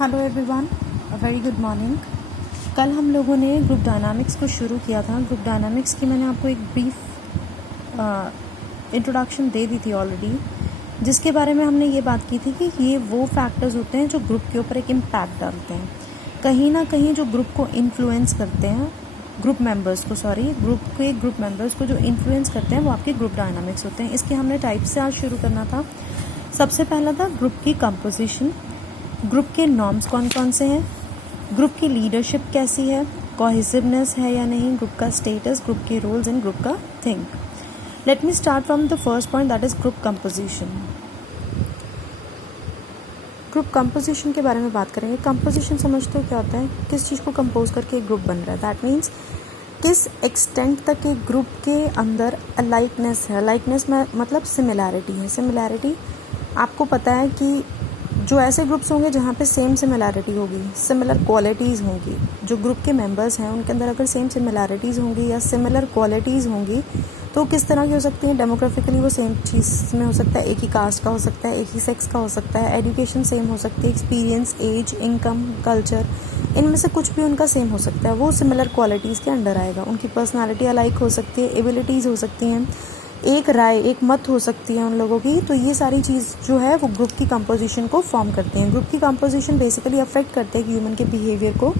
Hello everyone, very good morning. कल हम लोगों ने ग्रुप डायनामिक्स को शुरू किया था। ग्रुप डायनामिक्स की मैंने आपको एक ब्रीफ इंट्रोडक्शन दे दी थी ऑलरेडी, जिसके बारे में हमने ये बात की थी कि ये वो फैक्टर्स होते हैं जो ग्रुप के ऊपर एक इम्पैक्ट डालते हैं, कहीं ना कहीं जो ग्रुप को इन्फ्लुएंस करते हैं, ग्रुप मेंबर्स को जो इन्फ्लुएंस करते हैं वो आपके ग्रुप डायनामिक्स होते हैं। इसके हमने टाइप से आज शुरू करना था। सबसे पहला था ग्रुप की कंपोजिशन, ग्रुप के नॉर्म्स कौन कौन से हैं, ग्रुप की लीडरशिप कैसी है, कोहेसिवनेस है या नहीं, ग्रुप का स्टेटस, ग्रुप के रोल्स एंड ग्रुप का think. Let me start from the first point, that is group composition. Group composition के बारे में बात करेंगे। कंपोजिशन समझते हो क्या होता है? किस चीज़ को कंपोज करके एक ग्रुप बन रहा है। दैट मीन्स किस एक्सटेंट तक एक ग्रुप के अंदर लाइकनेस है। लाइकनेस में मतलब सिमिलैरिटी है। सिमिलैरिटी आपको पता है कि जो ऐसे ग्रुप्स होंगे जहाँ पे सेम सिमिलैरिटी होगी, सिमिलर क्वालिटीज़ होंगी, जो ग्रुप के मेंबर्स हैं उनके अंदर अगर सेम सिमिलैरिटीज़ होंगी या सिमिलर क्वालिटीज़ होंगी तो किस तरह की हो सकती हैं? डेमोग्राफिकली वो सेम चीज़ में हो सकता है, एक ही कास्ट का हो सकता है, एक ही सेक्स का हो सकता है, एजुकेशन सेम हो सकती है, एक्सपीरियंस, एज, इनकम, कल्चर, इनमें से कुछ भी उनका सेम हो सकता है। वो सिमिलर क्वालिटीज़ के अंडर आएगा। उनकी पर्सनैलिटी अलाइक हो सकती है, एबिलिटीज़ हो सकती हैं, एक राय, एक मत हो सकती है उन लोगों की। तो ये सारी चीज़ जो है वो ग्रुप की कंपोजिशन को फॉर्म करते हैं। ग्रुप की कंपोजिशन बेसिकली अफेक्ट करते हैं ह्यूमन के बिहेवियर को।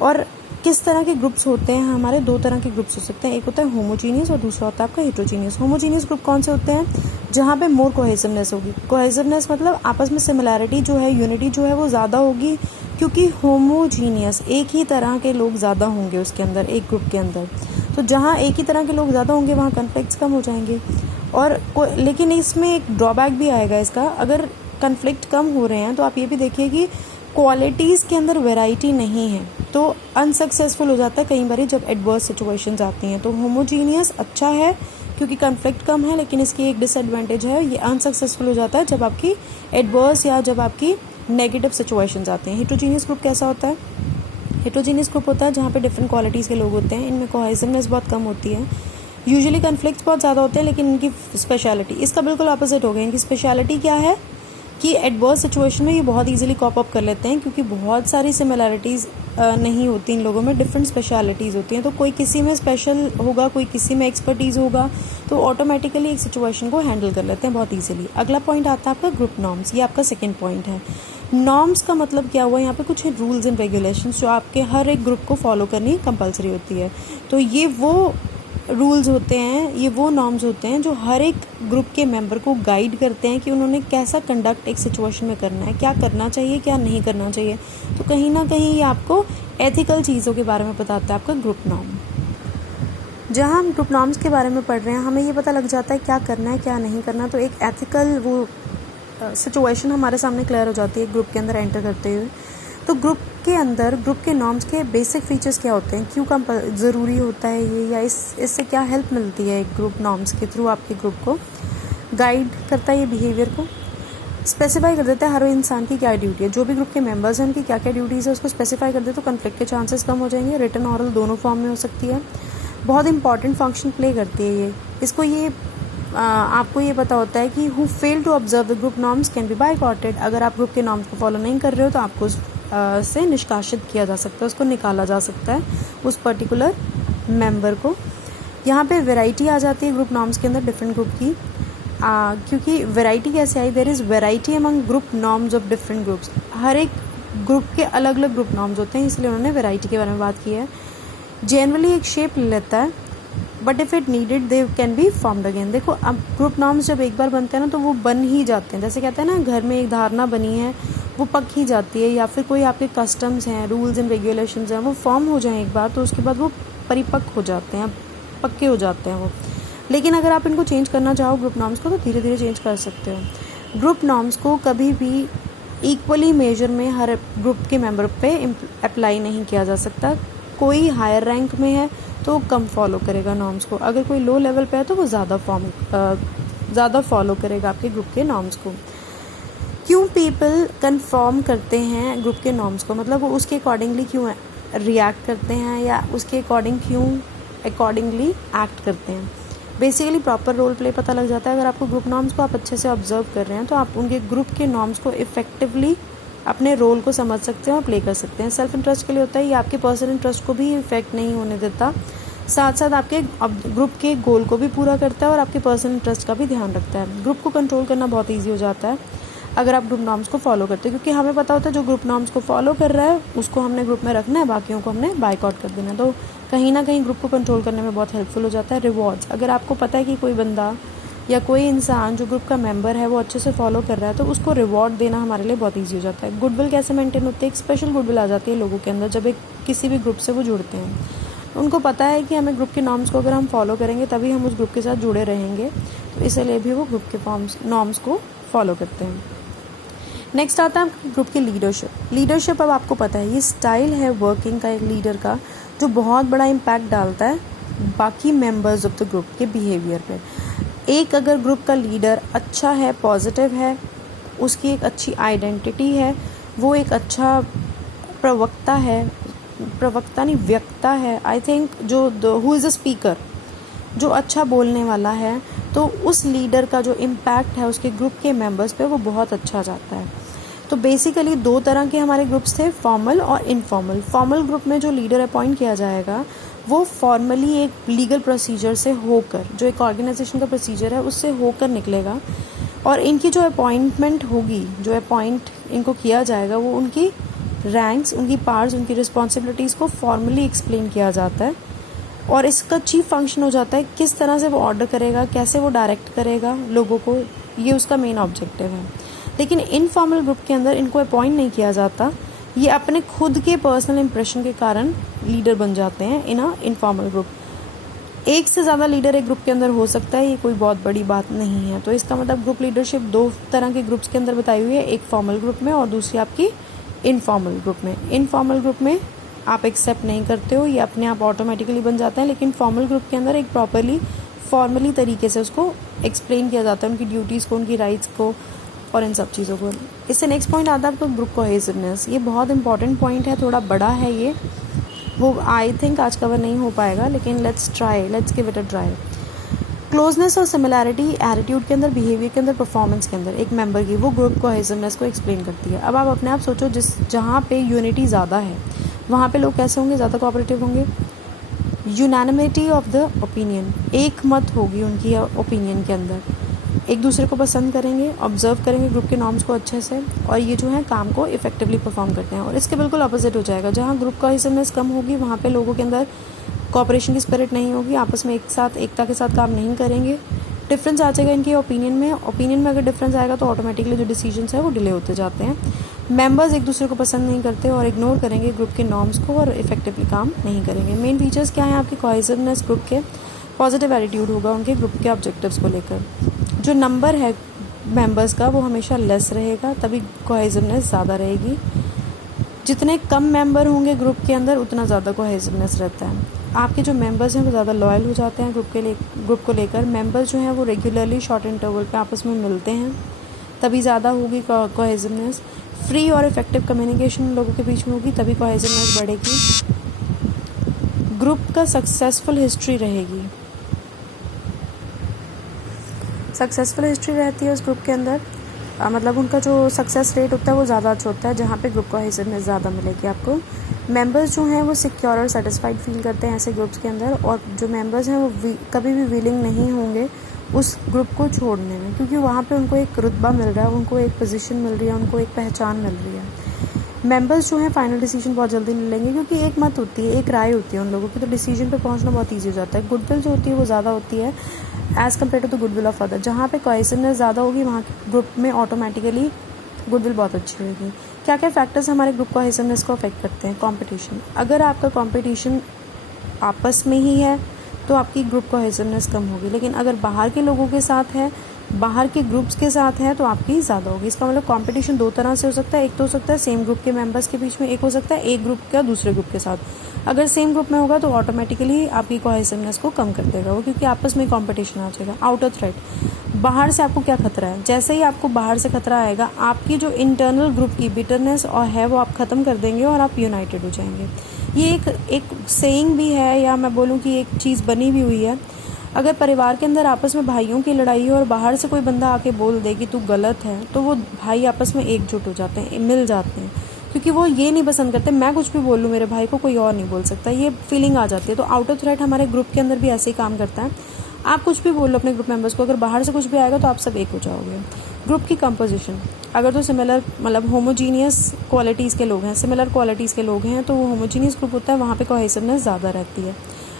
और किस तरह के ग्रुप्स होते हैं? हमारे दो तरह के ग्रुप्स हो सकते हैं, एक होता है होमोजीनियस और दूसरा होता है आपका हेट्रोजीनियस। होमोजीनियस ग्रुप कौन से होते हैं? जहाँ पे मोर कोहेसिवनेस होगी। कोहेसिवनेस मतलब आपस में सिमिलैरिटी जो है, यूनिटी जो है वो ज़्यादा होगी, क्योंकि होमोजीनियस एक ही तरह के लोग ज़्यादा होंगे उसके अंदर, एक ग्रुप के अंदर। तो जहाँ एक ही तरह के लोग ज़्यादा होंगे वहाँ कन्फ्लिक्ट्स कम हो जाएंगे। और लेकिन इसमें एक ड्रॉबैक भी आएगा इसका। अगर कन्फ्लिक्ट कम हो रहे हैं तो आप ये भी देखिए कि क्वालिटीज़ के अंदर वैरायटी नहीं है, तो अनसक्सेसफुल हो जाता है कई बार जब एडवर्स सिचुएशंस आती हैं। तो होमोजीनियस अच्छा है क्योंकि कन्फ्लिक्ट कम है, लेकिन इसकी एक डिसएडवांटेज है, ये अनसक्सेसफुल हो जाता है जब आपकी एडवर्स या जब आपकी नेगेटिव सिचुएशंस आते हैं। हेट्रोजीनियस ग्रुप कैसा होता है? हेट्रोजीनियस ग्रुप होता है जहाँ पे डिफरेंट क्वालिटीज़ के लोग होते हैं, इनमें कोहेसिवनेस बहुत कम होती है, यूजुअली कन्फ्लिक्ट्स बहुत ज़्यादा होते हैं, लेकिन इनकी स्पेशलिटी इसका बिल्कुल अपोजिट हो गया। इनकी स्पेशलिटी क्या है कि एडवर्स सिचुएशन में ये बहुत इजीली कॉप अप कर लेते हैं, क्योंकि बहुत सारी सिमिलैरिटीज़ नहीं होती इन लोगों में, डिफरेंट स्पेशलिटीज़ होती हैं। तो कोई किसी में स्पेशल होगा, कोई किसी में एक्सपर्टीज़ होगा, तो ऑटोमेटिकली एक सिचुएशन को हैंडल कर लेते हैं बहुत ईजिली। अगला पॉइंट आता है आपका ग्रुप नॉर्म्स। ये आपका सेकेंड पॉइंट है। नॉर्म्स का मतलब क्या हुआ? यहाँ पे कुछ रूल्स एंड रेगुलेशंस जो आपके हर एक ग्रुप को फॉलो करनी कंपलसरी होती है। तो ये वो रूल्स होते हैं, ये वो नॉर्म्स होते हैं जो हर एक ग्रुप के मेंबर को गाइड करते हैं कि उन्होंने कैसा कंडक्ट एक सिचुएशन में करना है, क्या करना चाहिए, क्या नहीं करना चाहिए। तो कहीं ना कहीं ये आपको एथिकल चीज़ों के बारे में बताता है आपका ग्रुप नॉर्म। जहाँ हम ग्रुप नॉर्म्स के बारे में पढ़ रहे हैं, हमें ये पता लग जाता है क्या करना है, क्या नहीं करना। तो एक एथिकल वो सिचुएशन हमारे सामने क्लियर हो जाती है ग्रुप के अंदर एंटर करते हुए। तो ग्रुप के अंदर ग्रुप के नॉर्म्स के बेसिक फीचर्स क्या होते हैं, क्यों ज़रूरी होता है ये, या इससे क्या हेल्प मिलती है? एक ग्रुप नॉर्म्स के थ्रू आपके ग्रुप को गाइड करता है, ये बिहेवियर को स्पेसिफाई कर देता है हर इंसान की क्या ड्यूटी है। जो भी ग्रुप के मेंबर्स हैं उनकी क्या क्या ड्यूटीज़ है उसको स्पेसिफाई कर दे तो कन्फ्लिक्ट के चांसेस कम हो जाएंगे। रिटन ऑरल दोनों फॉर्म में हो सकती है। बहुत इंपॉर्टेंट फंक्शन प्ले करती है ये। इसको ये आपको ये पता होता है कि who fail to observe the group norms can be boycotted. अगर आप ग्रुप के नॉर्म्स को फॉलो नहीं कर रहे हो तो आपको से निष्कासित किया जा सकता है, उसको निकाला जा सकता है, उस पर्टिकुलर मेंबर को। यहाँ पे वैरायटी आ जाती है ग्रुप नॉर्म्स के अंदर डिफरेंट ग्रुप की, क्योंकि वैरायटी कैसे आई? There is variety among group norms of different groups. हर एक ग्रुप के अलग अलग ग्रुप नॉर्म्स होते हैं, इसलिए उन्होंने वैरायटी के बारे में बात की है। जनरली एक शेप ले लेता है, but if it needed they can be formed again. देखो, अब ग्रुप नॉर्म्स जब एक बार बनते हैं ना तो वो बन ही जाते हैं। जैसे कहते हैं ना, घर में एक धारणा बनी है वो पक ही जाती है, या फिर कोई आपके कस्टम्स हैं, रूल्स एंड रेगुलेशंस हैं, वो फॉर्म हो जाएं एक बार तो उसके बाद वो परिपक्व हो जाते हैं, पक्के हो जाते हैं वो। लेकिन अगर आप इनको चेंज करना चाहो ग्रुप नॉर्म्स को तो धीरे धीरे चेंज कर सकते हो। ग्रुप नॉर्म्स को कभी भी इक्वली मेजर में हर ग्रुप के मेंबर पे अप्लाई नहीं किया जा सकता। कोई हायर रैंक में है तो कम फॉलो करेगा नॉर्म्स को, अगर कोई लो लेवल पे है तो वो ज़्यादा फॉलो करेगा आपके ग्रुप के नॉर्म्स को। क्यों पीपल कन्फर्म करते हैं ग्रुप के नॉर्म्स को? मतलब वो उसके अकॉर्डिंगली क्यों रिएक्ट करते हैं या उसके अकॉर्डिंगली एक्ट करते हैं। बेसिकली प्रॉपर रोल प्ले पता लग जाता है। अगर आपको ग्रुप नॉर्म्स को आप अच्छे से ऑब्जर्व कर रहे हैं तो आप उनके ग्रुप के नॉर्म्स को इफेक्टिवली अपने रोल को समझ सकते हैं और प्ले कर सकते हैं। सेल्फ इंटरेस्ट के लिए होता है, ये आपके पर्सनल इंटरेस्ट को भी इफेक्ट नहीं होने देता, साथ साथ आपके ग्रुप के गोल को भी पूरा करता है और आपके पर्सनल इंटरेस्ट का भी ध्यान रखता है। ग्रुप को कंट्रोल करना बहुत ईजी हो जाता है अगर आप ग्रुप नॉर्म्स को फॉलो करते हैं, क्योंकि हमें पता होता है जो ग्रुप नॉर्म्स को फॉलो कर रहा है उसको हमने ग्रुप में रखना है, बाकियों को हमने बाइकआउट कर देना है। तो कहीं ना कहीं ग्रुप को कंट्रोल करने में बहुत हेल्पफुल हो जाता है। रिवॉर्ड्स, अगर आपको पता है कि कोई बंदा या कोई इंसान जो ग्रुप का मेंबर है वो अच्छे से फॉलो कर रहा है तो उसको रिवॉर्ड देना हमारे लिए बहुत ईजी हो जाता है। गुडविल कैसे मेंटेन होती है, एक स्पेशल गुडविल आ जाती है लोगों के अंदर जब एक किसी भी ग्रुप से वो जुड़ते हैं। उनको पता है कि हमें ग्रुप के नॉर्म्स को अगर हम फॉलो करेंगे तभी हम उस ग्रुप के साथ जुड़े रहेंगे, तो इसलिए भी वो ग्रुप के नॉर्म्स को फॉलो करते हैं। नेक्स्ट आता है ग्रुप की लीडरशिप। लीडरशिप अब आपको पता है ये स्टाइल है वर्किंग का एक लीडर का जो बहुत बड़ा इम्पैक्ट डालता है बाकी मेंबर्स ऑफ द ग्रुप के बिहेवियर पे। एक अगर ग्रुप का लीडर अच्छा है, पॉजिटिव है, उसकी एक अच्छी आइडेंटिटी है, वो एक अच्छा प्रवक्ता है, प्रवक्ता नहीं व्यक्ता है, आई थिंक जो हु इज़ अ स्पीकर, जो अच्छा बोलने वाला है, तो उस लीडर का जो इम्पैक्ट है उसके ग्रुप के मेंबर्स पे वो बहुत अच्छा जाता है। तो बेसिकली 2 तरह के हमारे ग्रुप्स थे, फॉर्मल और इनफॉर्मल। फॉर्मल ग्रुप में जो लीडर अपॉइंट किया जाएगा वो फॉर्मली एक लीगल प्रोसीजर से होकर, जो एक ऑर्गेनाइजेशन का प्रोसीजर है उससे होकर निकलेगा, और इनकी जो अपॉइंटमेंट होगी, जो अपॉइंट इनको किया जाएगा वो उनकी रैंक्स, उनकी पावर्स, उनकी रिस्पॉन्सिबिलिटीज़ को फॉर्मली एक्सप्लेन किया जाता है, और इसका चीफ फंक्शन हो जाता है किस तरह से वो ऑर्डर करेगा, कैसे वो डायरेक्ट करेगा लोगों को, ये उसका मेन ऑब्जेक्टिव है। लेकिन इनफॉर्मल ग्रुप के अंदर इनको अपॉइंट नहीं किया जाता, ये अपने खुद के पर्सनल इंप्रेशन के कारण लीडर बन जाते हैं इन इनफॉर्मल ग्रुप। एक से ज़्यादा लीडर एक ग्रुप के अंदर हो सकता है, ये कोई बहुत बड़ी बात नहीं है। तो इसका मतलब ग्रुप लीडरशिप 2 तरह के ग्रुप्स के अंदर बताई हुई है, एक फॉर्मल ग्रुप में और दूसरी आपकी इनफॉर्मल ग्रुप में। इनफॉर्मल ग्रुप में आप एक्सेप्ट नहीं करते हो, ये अपने आप ऑटोमेटिकली बन जाता है, लेकिन फॉर्मल ग्रुप के अंदर एक प्रॉपरली फॉर्मली तरीके से उसको एक्सप्लेन किया जाता है, उनकी ड्यूटीज़ को, उनकी राइट्स को और इन सब चीज़ों को। इससे नेक्स्ट पॉइंट आता है आपको ग्रुप कोहेसिवनेस। ये बहुत इंपॉर्टेंट पॉइंट है, थोड़ा बड़ा है ये, वो आई थिंक आज कवर नहीं हो पाएगा, लेकिन let's give it a try. Closeness और सिमिलैरिटी एटीट्यूड के अंदर, बिहेवियर के अंदर, परफॉर्मेंस के अंदर एक मेंबर की, वो ग्रुप कोहेसिवनेस को एक्सप्लेन करती है। अब आप अपने आप सोचो, जहाँ पे यूनिटी ज़्यादा है वहाँ पे लोग कैसे होंगे, ज़्यादा कोऑपरेटिव होंगे। यूनैनिमिटी ऑफ द ओपिनियन, एक मत होगी उनकी ओपिनियन के अंदर, एक दूसरे को पसंद करेंगे, ऑब्जर्व करेंगे ग्रुप के नॉर्म्स को अच्छे से, और ये जो है काम को इफेक्टिवली परफॉर्म करते हैं। और इसके बिल्कुल अपोजिट हो जाएगा, जहाँ ग्रुप कोहेसिवनेस कम होगी वहाँ पे लोगों के अंदर कोऑपरेशन की स्पिरिट नहीं होगी, आपस में एकता के साथ काम नहीं करेंगे, डिफरेंस आ जाएगा इनकी ओपिनियन में अगर डिफरेंस आएगा तो ऑटोमेटिकली जो डिसीजंस है वो डिले होते जाते हैं। मेंबर्स एक दूसरे को पसंद नहीं करते और इग्नोर करेंगे ग्रुप के नॉर्म्स को और इफेक्टिवली काम नहीं करेंगे। मेन फीचर्स क्या हैं आपकी कोहेसिवनेस ग्रुप के? पॉजिटिव एटीट्यूड होगा उनके ग्रुप के ऑब्जेक्टिव्स को लेकर। जो नंबर है मेंबर्स का वो हमेशा लेस रहेगा, तभी कोहेसिवनेस ज़्यादा रहेगी। जितने कम मेंबर होंगे ग्रुप के अंदर उतना ज़्यादा कोहेसिवनेस रहता है। आपके जो मेंबर्स हैं वो ज़्यादा लॉयल हो जाते हैं ग्रुप को लेकर। मेंबर्स जो हैं वो रेगुलरली शॉर्ट इंटरवल पे आपस में मिलते हैं, तभी ज़्यादा होगी कोहेसिवनेस। फ्री और इफेक्टिव कम्युनिकेशन लोगों के बीच में होगी, तभी कोहेसिवनेस बढ़ेगी। ग्रुप का सक्सेसफुल हिस्ट्री रहेगी, सक्सेसफुल हिस्ट्री रहती है उस ग्रुप के अंदर, मतलब उनका जो सक्सेस रेट होता है वो ज़्यादा अच्छा होता है, जहाँ पे ग्रुप कोहेसिवनेस ज़्यादा मिलेगी आपको। मेंबर्स जो हैं वो सिक्योर और सेटिस्फाइड फील करते हैं ऐसे ग्रुप्स के अंदर, और जो मेंबर्स हैं वो कभी भी विलिंग नहीं होंगे उस ग्रुप को छोड़ने में, क्योंकि वहाँ पे उनको एक रुतबा मिल रहा है, उनको एक पोजीशन मिल रही है, उनको एक पहचान मिल रही है। मेंबर्स जो हैं फाइनल डिसीजन बहुत जल्दी ले लेंगे, क्योंकि एक मत होती है, एक राय होती है उन लोगों की, तो डिसीजन पे पहुँचना बहुत ईजी हो जाता है। गुडविल जो होती है वो ज़्यादा होती है as compare to the goodwill of other. जहाँ पे कोहेसिवनेस ज़्यादा होगी वहाँ के ग्रुप में ऑटोमेटिकली गुडविल बहुत अच्छी होगी। क्या क्या फैक्टर्स हमारे ग्रुप कोहेसिवनेस को अफेक्ट करते हैं? कंपटीशन, अगर आपका कंपटीशन आपस में ही है तो आपकी ग्रुप कोहेसिवनेस कम होगी, लेकिन अगर बाहर के लोगों के साथ है, बाहर के ग्रुप्स के साथ है, तो आपकी ज़्यादा होगी। इसका मतलब कंपटीशन 2 तरह से हो सकता है, एक तो हो सकता है सेम ग्रुप के मेंबर्स के बीच में, एक हो सकता है एक ग्रुप का दूसरे ग्रुप के साथ। अगर सेम ग्रुप में होगा तो ऑटोमेटिकली आपकी कोहेसिवनेस को कम कर देगा वो, क्योंकि आपस में कंपटीशन आ जाएगा। आउटर थ्रेट, बाहर से आपको क्या खतरा है? जैसे ही आपको बाहर से खतरा आएगा, आपकी जो इंटरनल ग्रुप की बिटरनेस और है वो आप ख़त्म कर देंगे और आप यूनाइटेड हो जाएंगे। ये एक सेइंग भी है, या मैं बोलूँ कि एक चीज़ बनी भी हुई है, अगर परिवार के अंदर आपस में भाइयों की लड़ाई है और बाहर से कोई बंदा आके बोल दे कि तू गलत है, तो वो भाई आपस में एकजुट हो जाते हैं, मिल जाते हैं, क्योंकि वो ये नहीं पसंद करते मैं कुछ भी बोल लूँ मेरे भाई को कोई और नहीं बोल सकता, ये फीलिंग आ जाती है। तो आउट ऑफ थ्रेट हमारे ग्रुप के अंदर भी ऐसे ही काम करता है। आप कुछ भी बोल लो अपने ग्रुप मेंबर्स को, अगर बाहर से कुछ भी आएगा तो आप सब एक हो जाओगे। ग्रुप की कंपोजिशन, अगर तो सिमिलर मतलब होमोजीनियस क्वालिटीज़ के लोग हैं, सिमिलर क्वालिटीज़ के लोग हैं, तो वो होमोजीनियस ग्रुप होता है, वहाँ पे कोहेसिवनेस ज़्यादा रहती है।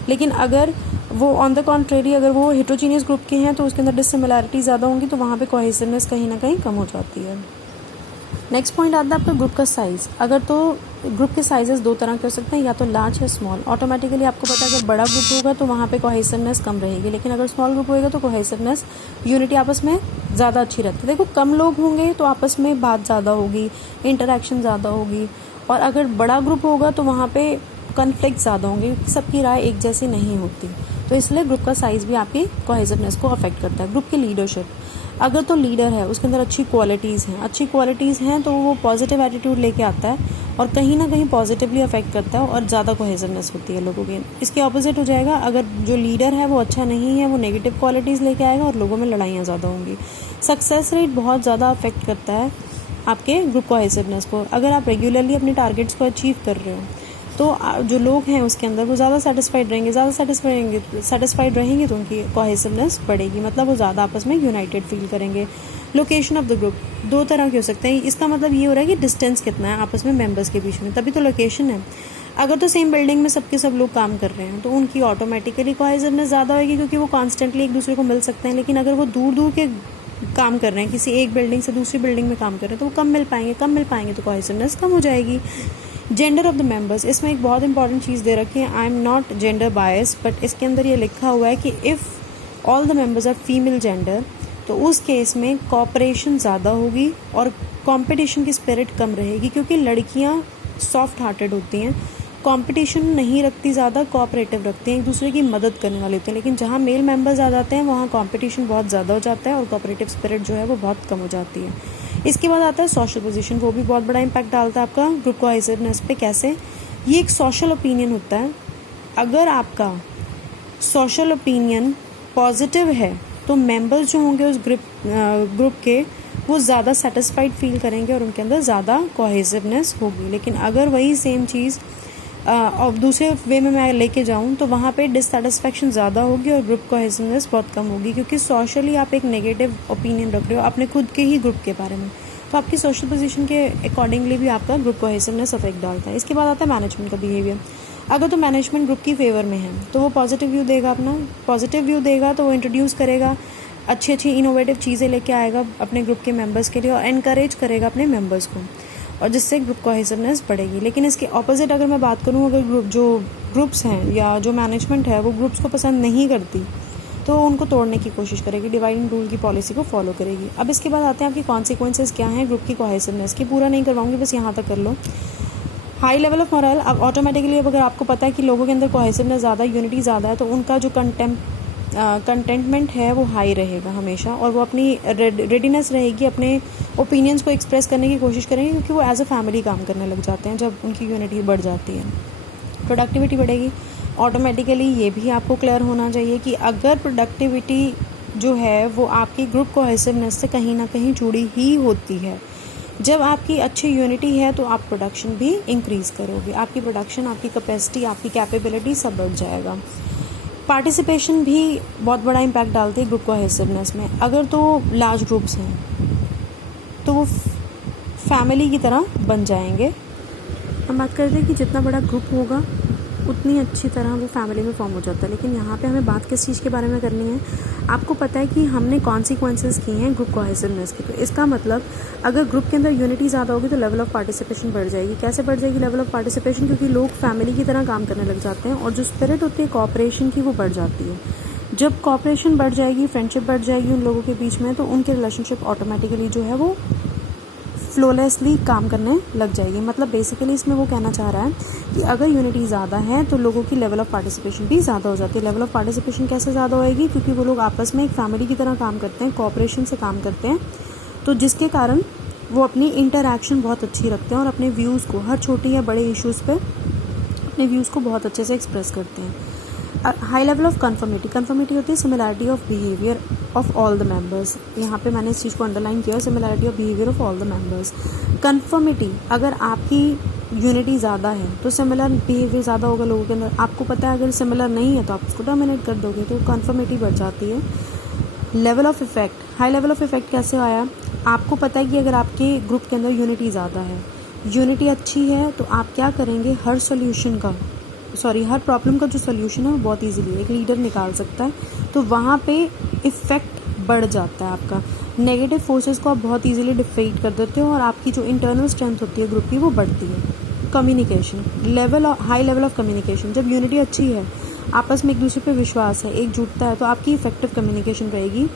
लेकिन अगर वो ऑन द कॉन्ट्रेरी अगर वो हेट्रोजीनियस ग्रुप के हैं तो उसके अंदर डिसिमिलैरिटी ज़्यादा होंगी, तो वहाँ पे कोहेसिवनेस कहीं ना कहीं कम हो जाती है। नेक्स्ट पॉइंट आता है आपका ग्रुप का साइज़। अगर तो ग्रुप के साइजेस दो तरह के हो सकते हैं, या तो लार्ज या स्मॉल। ऑटोमेटिकली आपको पता है अगर बड़ा ग्रुप होगा तो वहाँ पे कोहेसिवनेस कम रहेगी, लेकिन अगर स्मॉल ग्रुप होगा तो कोहेसिवनेस, यूनिटी आपस में ज़्यादा अच्छी रहती है। देखो कम लोग होंगे तो आपस में बात ज़्यादा होगी, इंटरेक्शन ज़्यादा होगी, और अगर बड़ा ग्रुप होगा तो वहाँ पे कन्फ्लिक्ट ज़्यादा होंगे, सबकी राय एक जैसी नहीं होती। तो इसलिए ग्रुप का साइज़ भी आपकी कोहेसिवनेस को अफेक्ट करता है। ग्रुप की लीडरशिप, अगर तो लीडर है उसके अंदर अच्छी क्वालिटीज़ हैं तो वो पॉजिटिव एटीट्यूड लेके आता है और कहीं ना कहीं पॉजिटिवली अफेक्ट करता है और ज़्यादा कोहेसिवनेस होती है लोगों की। इसके ऑपोजिट हो जाएगा, अगर जो लीडर है वो अच्छा नहीं है, वो नेगेटिव क्वालिटीज़ लेके आएगा और लोगों में लड़ाइयाँ ज़्यादा होंगी। सक्सेस रेट बहुत ज़्यादा अफेक्ट करता है आपके ग्रुप कोहेसिवनेस को। अगर आप रेगुलरली अपने टारगेट्स को अचीव कर रहे हो तो जो लोग हैं उसके अंदर वो ज़्यादा सेटिस्फाइड रहेंगे तो उनकी कोहेसिवनेस बढ़ेगी, मतलब वो ज़्यादा आपस में यूनाइटेड फील करेंगे। लोकेशन ऑफ द ग्रुप दो तरह के हो सकते हैं। इसका मतलब ये हो रहा है कि डिस्टेंस कितना है आपस में मेंबर्स के बीच में, तभी तो लोकेशन है। अगर तो सेम बिल्डिंग में सबके सब लोग काम कर रहे हैं तो उनकी ऑटोमेटिकली कोहेसिवनेस ज़्यादा होगी, क्योंकि वो कॉन्स्टेंटली एक दूसरे को मिल सकते हैं। लेकिन अगर वो दूर दूर के काम कर रहे हैं, किसी एक बिल्डिंग से दूसरी बिल्डिंग में काम कर रहे हैं, तो वो कम मिल पाएंगे तो कोहेसिवनेस कम हो जाएगी। जेंडर ऑफ द मेंबर्स, इसमें एक बहुत इंपॉर्टेंट चीज़ दे रखी है। I am not gender bias, but इसके अंदर ये लिखा हुआ है कि if all the members are female gender, तो उस केस में कॉपरेशन ज़्यादा होगी और कंपटीशन की स्पिरिट कम रहेगी, क्योंकि लड़कियां सॉफ्ट हार्टेड होती हैं, कंपटीशन नहीं रखती ज़्यादा, कोऑपरेटिव रखती हैं, एक दूसरे की मदद करने वाले होते हैं। लेकिन जहाँ मेल मेंबर्स आ जाते हैं वहाँ कंपटीशन बहुत ज़्यादा हो जाता है और कोऑपरेटिव स्पिरिट जो है वो बहुत कम हो जाती है। इसके बाद आता है सोशल पोजीशन, वो भी बहुत बड़ा इम्पैक्ट डालता है आपका ग्रुप कोहेसिवनेस पे। कैसे? ये एक सोशल ओपिनियन होता है। अगर आपका सोशल ओपिनियन पॉजिटिव है तो मेंबर्स जो होंगे उस ग्रुप के वो ज़्यादा सेटिस्फाइड फील करेंगे और उनके अंदर ज़्यादा कोहेसिवनेस होगी। लेकिन अगर वही सेम चीज़ और दूसरे वे में मैं लेके जाऊँ तो वहाँ पे डिससेटिस्फैक्शन ज़्यादा होगी और ग्रुप कोहेसिवनेस बहुत कम होगी, क्योंकि सोशली आप एक नेगेटिव ओपिनियन रख रहे हो अपने खुद के ही ग्रुप के बारे में, तो आपकी सोशल पोजीशन के अकॉर्डिंगली भी आपका ग्रुप कोहेसिवनेस अफेक्ट डालता है। इसके बाद आता है मैनेजमेंट का बिहेवियर। अगर तो मैनेजमेंट ग्रुप की फेवर में है तो वो पॉजिटिव व्यू देगा, तो वो इंट्रोड्यूस करेगा, अच्छी इनोवेटिव चीज़ें लेके आएगा अपने ग्रुप के मेंबर्स के लिए और एनकरेज करेगा अपने मेंबर्स को, और जिससे ग्रुप कोहेसिवनेस बढ़ेगी। लेकिन इसके ऑपोजिट अगर मैं बात करूँ, अगर ग्रुप्स हैं या जो मैनेजमेंट है वो ग्रुप्स को पसंद नहीं करती तो उनको तोड़ने की कोशिश करेगी, डिवाइड एंड रूल की पॉलिसी को फॉलो करेगी। अब इसके बाद आते हैं आपकी कॉन्सिक्वेंसेस क्या हैं ग्रुप की कोहेसिवनेस की। पूरा नहीं करवाऊंगी, बस यहाँ तक कर लो। हाई लेवल ऑफ मोरल, अब ऑटोमेटिकली अब अगर आपको पता है कि लोगों के अंदर कोहेसिवनेस ज़्यादा, यूनिटी ज़्यादा है, तो उनका जो कंटेंटमेंट है वो हाई रहेगा हमेशा, और वो अपनी रेडीनेस रहेगी अपने ओपिनियंस को एक्सप्रेस करने की कोशिश करेंगे, क्योंकि वो एज अ फैमिली काम करने लग जाते हैं जब उनकी यूनिटी बढ़ जाती है। प्रोडक्टिविटी बढ़ेगी। ऑटोमेटिकली ये भी आपको क्लियर होना चाहिए कि अगर प्रोडक्टिविटी जो है वो आपकी ग्रुप कोहेसिवनेस से कहीं ना कहीं जुड़ी ही होती है। जब आपकी अच्छी यूनिटी है तो आप प्रोडक्शन भी इंक्रीज़ करोगे, आपकी प्रोडक्शन, आपकी कैपेसिटी, आपकी कैपेबिलिटी सब बढ़ जाएगा। पार्टिसिपेशन भी बहुत बड़ा इम्पैक्ट डालती है ग्रुप कोहेसिवनेस में। अगर तो लार्ज ग्रुप्स हैं तो वो फैमिली की तरह बन जाएंगे। हम बात करते हैं कि जितना बड़ा ग्रुप होगा उतनी अच्छी तरह वो फैमिली में फॉर्म हो जाता है। लेकिन यहाँ पे हमें बात किस चीज़ के बारे में करनी है? आपको पता है कि हमने कॉन्सिक्वेंसेस किए हैं ग्रुप कोहेसिवनेस के, तो इसका मतलब अगर ग्रुप के अंदर यूनिटी ज़्यादा होगी तो लेवल ऑफ पार्टिसिपेशन बढ़ जाएगी। कैसे बढ़ जाएगी लेवल ऑफ पार्टिसिपेशन? क्योंकि लोग फैमिली की तरह काम करने लग जाते हैं और जो स्पिरिट होती है कोऑपरेशन की वो बढ़ जाती है। जब कोऑपरेशन बढ़ जाएगी, फ्रेंडशिप बढ़ जाएगी उन लोगों के बीच में, तो उनके रिलेशनशिप ऑटोमेटिकली जो है वो फ्लोलेसली काम करने लग जाएगी। मतलब बेसिकली इसमें वो कहना चाह रहा है कि अगर यूनिटी ज़्यादा है तो लोगों की लेवल ऑफ पार्टिसिपेशन भी ज़्यादा हो जाती है। लेवल ऑफ पार्टिसिपेशन कैसे ज़्यादा होएगी? क्योंकि वो लोग आपस में एक फैमिली की तरह काम करते हैं, कोऑपरेशन से काम करते हैं, तो जिसके कारण वो अपनी इंटरैक्शन बहुत अच्छी रखते हैं और अपने व्यूज़ को हर छोटे या बड़े इश्यूज़ पे अपने व्यूज़ को बहुत अच्छे से एक्सप्रेस करते हैं। High level of conformity, conformity होती है similarity of behaviour of all the members. यहाँ पे मैंने इस चीज़ को अंडरलाइन किया, similarity of behaviour of all the members. Conformity, अगर आपकी यूनिटी ज़्यादा है तो सिमिलर बिहेवियर ज़्यादा होगा लोगों के अंदर। आपको पता है अगर सिमिलर नहीं है तो आप उसको टर्मिनेट कर दोगे, तो कन्फर्मिटी बढ़ जाती है। Level of effect, high level of effect कैसे आया, आपको पता है कि अगर आपके ग्रुप के अंदर यूनिटी ज़्यादा है, यूनिटी अच्छी है, तो आप क्या करेंगे, हर प्रॉब्लम का जो सोल्यूशन है वो बहुत इजीली एक लीडर निकाल सकता है। तो वहाँ पे इफेक्ट बढ़ जाता है आपका। नेगेटिव फोर्सेस को आप बहुत इजीली डिफीट कर देते हो और आपकी जो इंटरनल स्ट्रेंथ होती है ग्रुप की वो बढ़ती है। Communication, high level of communication, जब यूनिटी अच्छी है, आपस में एक दूसरे पे विश्वास है, एकजुटता है, तो आपकी इफेक्टिव कम्युनिकेशन रहेगी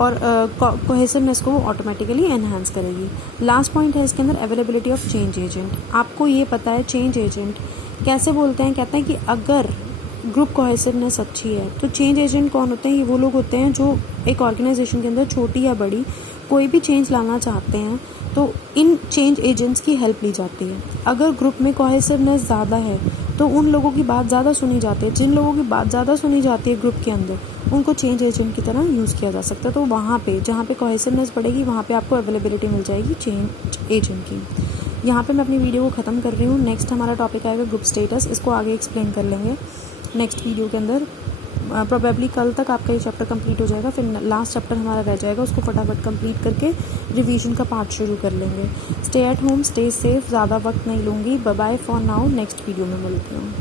और कोहेसिवनेस को वो ऑटोमेटिकली एनहांस करेगी। लास्ट पॉइंट है इसके अंदर अवेलेबिलिटी ऑफ चेंज एजेंट। आपको ये पता है चेंज एजेंट कैसे बोलते हैं, कहते हैं कि अगर ग्रुप कोहेसिवनेस अच्छी है तो चेंज एजेंट कौन होते हैं, ये वो लोग होते हैं जो एक ऑर्गेनाइजेशन के अंदर छोटी या बड़ी कोई भी चेंज लाना चाहते हैं तो इन चेंज एजेंट्स की हेल्प ली जाती है। अगर ग्रुप में कोहेसिवनेस ज़्यादा है तो उन लोगों की बात ज़्यादा सुनी जाती है। जिन लोगों की बात ज़्यादा सुनी जाती है ग्रुप के अंदर, उनको चेंज एजेंट की तरह यूज़ किया जा सकता है। तो वहाँ पे जहाँ पे कोहेसिवनेस बढ़ेगी वहाँ पे आपको अवेलेबिलिटी मिल जाएगी चेंज एजेंट की। यहाँ पे मैं अपनी वीडियो को ख़त्म कर रही हूँ। नेक्स्ट हमारा टॉपिक आएगा ग्रुप स्टेटस, इसको आगे एक्सप्लेन कर लेंगे नेक्स्ट वीडियो के अंदर। प्रोबेबली कल तक आपका ये चैप्टर कंप्लीट हो जाएगा, फिर लास्ट चैप्टर हमारा रह जाएगा, उसको फटाफट कंप्लीट करके रिवीजन का पार्ट शुरू कर लेंगे। Stay at home, stay safe, ज़्यादा वक्त नहीं लूँगी। Bye bye for now, next video में मिलती हूँ।